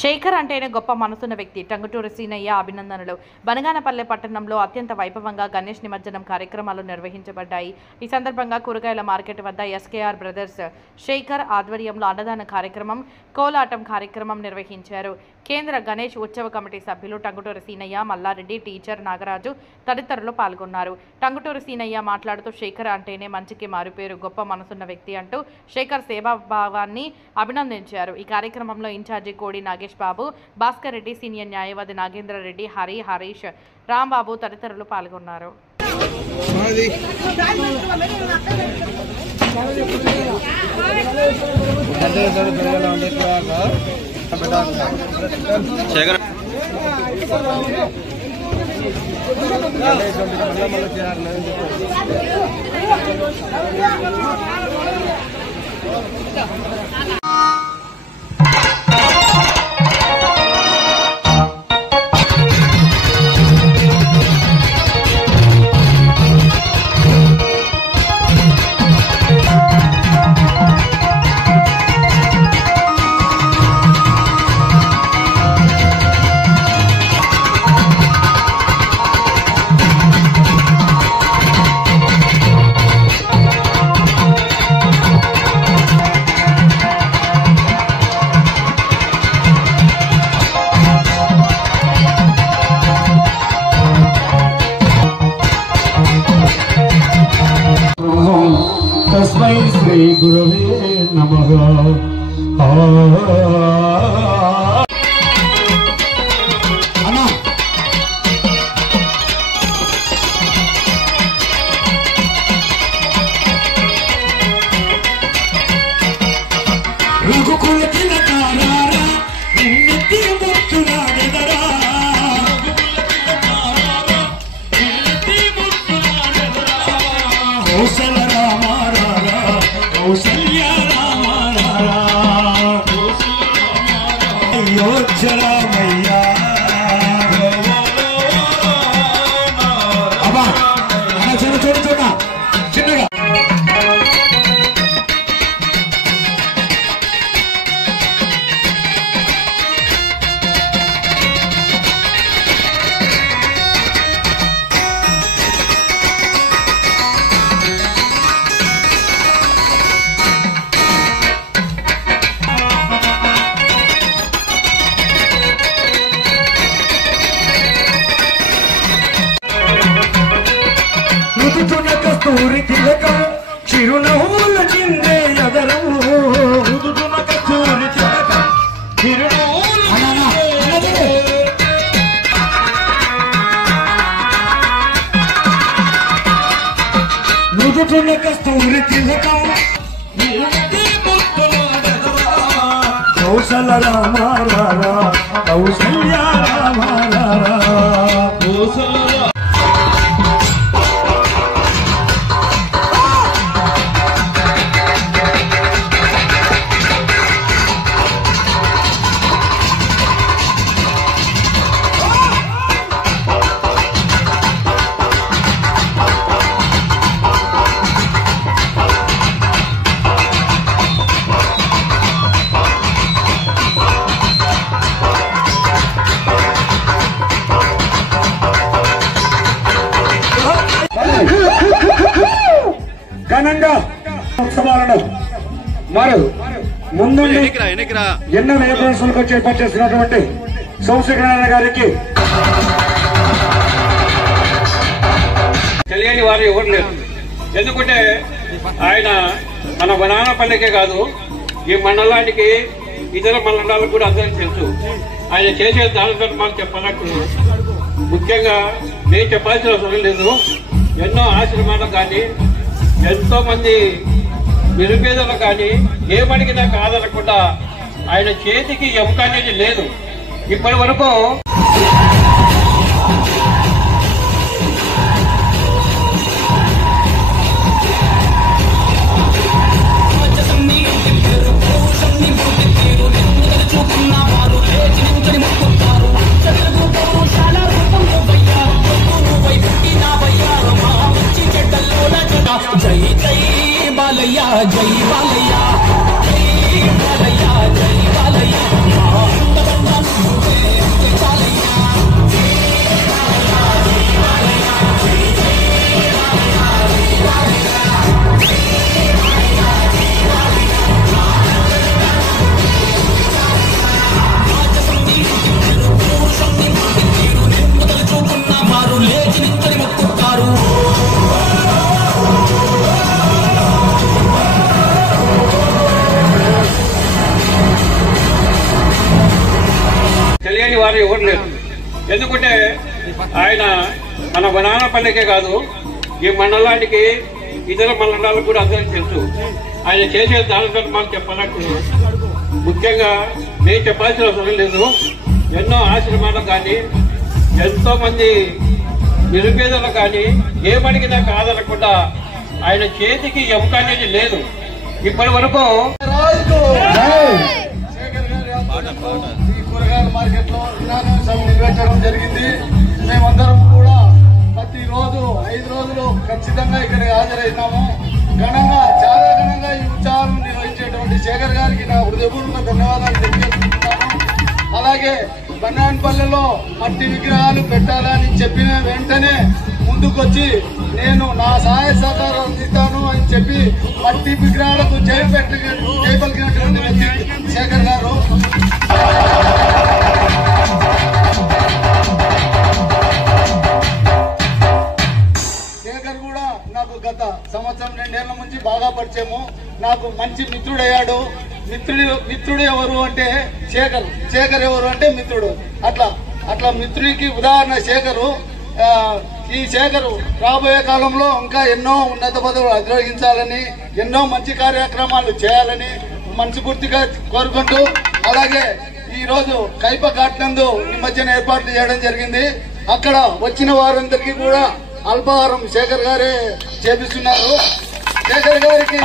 శేఖర్ అంటేనే గొప్ప మనసున్న వ్యక్తి. టంగుటూరి సీనయ్య అభినందనలు. బనగానపల్లె పట్టణంలో అత్యంత వైభవంగా గణేష్ నిమజ్జనం కార్యక్రమాలు నిర్వహించబడ్డాయి. ఈ సందర్భంగా కూరగాయల మార్కెట్ వద్ద ఎస్కేఆర్ బ్రదర్స్ శేఖర్ ఆధ్వర్యంలో అన్నదాన కార్యక్రమం, కోలాటం కార్యక్రమం నిర్వహించారు. కేంద్ర గణేష్ ఉత్సవ కమిటీ సభ్యులు టంగుటూరి సీనయ్య, మల్లారెడ్డి, టీచర్ నాగరాజు తదితరులు పాల్గొన్నారు. టంగుటూరి సీనయ్య మాట్లాడుతూ శేఖర్ అంటేనే మంచికి మారుపేరు, గొప్ప మనసున్న వ్యక్తి అంటూ శేఖర్ సేవాభావాన్ని అభినందించారు. ఈ కార్యక్రమంలో ఇన్ఛార్జి కోడి నాగేష్ బాబు, భాస్కర్ రెడ్డి, సీనియర్ న్యాయవాది నాగేంద్ర రెడ్డి, హరీష్, రాంబాబు తదితరులు పాల్గొన్నారు. तस्मै श्री गुरवे नमः। रघुकुल तिलकारा निन्नति मुत्तुलाडెదరా कौशल रामारा कौशल्य रामारा अयोध्या मैया अबा अना चलो छोड़ छोड़ा चिन्नगा కస్తూరి తిలకం చిరునవ్వుల చిందే ఎదరం రుదుతున్న కస్తూరి తిలకం రుదుతున్న కస్తూరి తిలకం కౌశల రామారా కౌశల్య రామారా కౌశల ఘనంగా ఉత్సవాలను మరియు ముందు ఎన్నో నియమనాలకు చేపట్టి చేసినటువంటి సోమశేఖరనారాయణ గారికి తెలియని వారు ఎవరు లేరు. ఎందుకంటే ఆయన మన బనానపల్లికే కాదు, ఈ మండలానికి ఇతర మండలాలకు కూడా అందరికీ తెలుసు. ఆయన చేసే దాని ధర్మాలు చెప్పాలకు ముఖ్యంగా నేను చెప్పాల్సిన అవసరం లేదు. ఎన్నో ఆశ్రమాలకు కానీ ఎంతో మంది నిరుపేదలు కానీ ఏమడిగినా కాదనకుండా ఆయన చేతికి ఎముక అనేది లేదు. ఇప్పటి వరకు జై జై బాలయ్య జై బాలయ్య జై బాలయ్య జై బాలయ్య చేయని వారు ఎవరు లేరు. ఎందుకంటే ఆయన మన బనానపల్లికే కాదు, ఈ మండలానికి ఇతర మండలాలకు కూడా అందరికీ తెలుసు. ఆయన చేసే దాన ధర్మాలు చెప్పాలంటే ముఖ్యంగా నేను చెప్పాల్సిన అవసరం లేదు. ఎన్నో ఆశ్రమాలకు కానీ, ఎంతో మంది నిరుపేదలకు కానీ ఏమడిగినా కాదనకుండా ఆయన చేతికి ఎముక అనేది లేదు. ఇప్పటి వరకు ఈ కూరగాయల మార్కెట్ లో వినాయక సభ నిర్వహించడం జరిగింది. మేమందరం కూడా ప్రతిరోజు 5 రోజులు ఖచ్చితంగా ఇక్కడికి హాజరైనాము. ఘనంగా, చాలా ఘనంగా ఈ ఉత్సవాలను నిర్వహించేటువంటి శేఖర్ గారికి నా హృదయపూర్వక ధన్యవాదాలు తెలియజేస్తున్నాను. అలాగే బనాన్పల్లెలో మట్టి విగ్రహాలు పెట్టాలని చెప్పిన వెంటనే ముందుకొచ్చి నేను నా సహాయ సహకారం అందిస్తాను అని చెప్పి మట్టి విగ్రహాలకు చేయగలిగినటువంటి వ్యక్తి శేఖర్ గారు. శేఖర్ కూడా నాకు గత సంవత్సరం 2 ఏళ్ల నుంచి బాగా పరిచయము. నాకు మంచి మిత్రుడయ్యాడు. మిత్రుడు ఎవరు అంటే శేఖర్ ఎవరు అంటే మిత్రుడు. అట్లా మిత్రుడికి ఉదాహరణ శేఖరు. ఈ శేఖరు రాబోయే కాలంలో ఇంకా ఎన్నో ఉన్నత పదవులు అధిరోహించాలని, ఎన్నో మంచి కార్యక్రమాలు చేయాలని మనస్ఫూర్తిగా కోరుకుంటూ, అలాగే ఈ రోజు కైప ఘాట్నందు నిమజ్జన ఏర్పాట్లు చేయడం జరిగింది. అక్కడ వచ్చిన వారందరికీ కూడా అల్పాహారం శేఖర్ గారే చేపిస్తున్నారు. శేఖర్ గారికి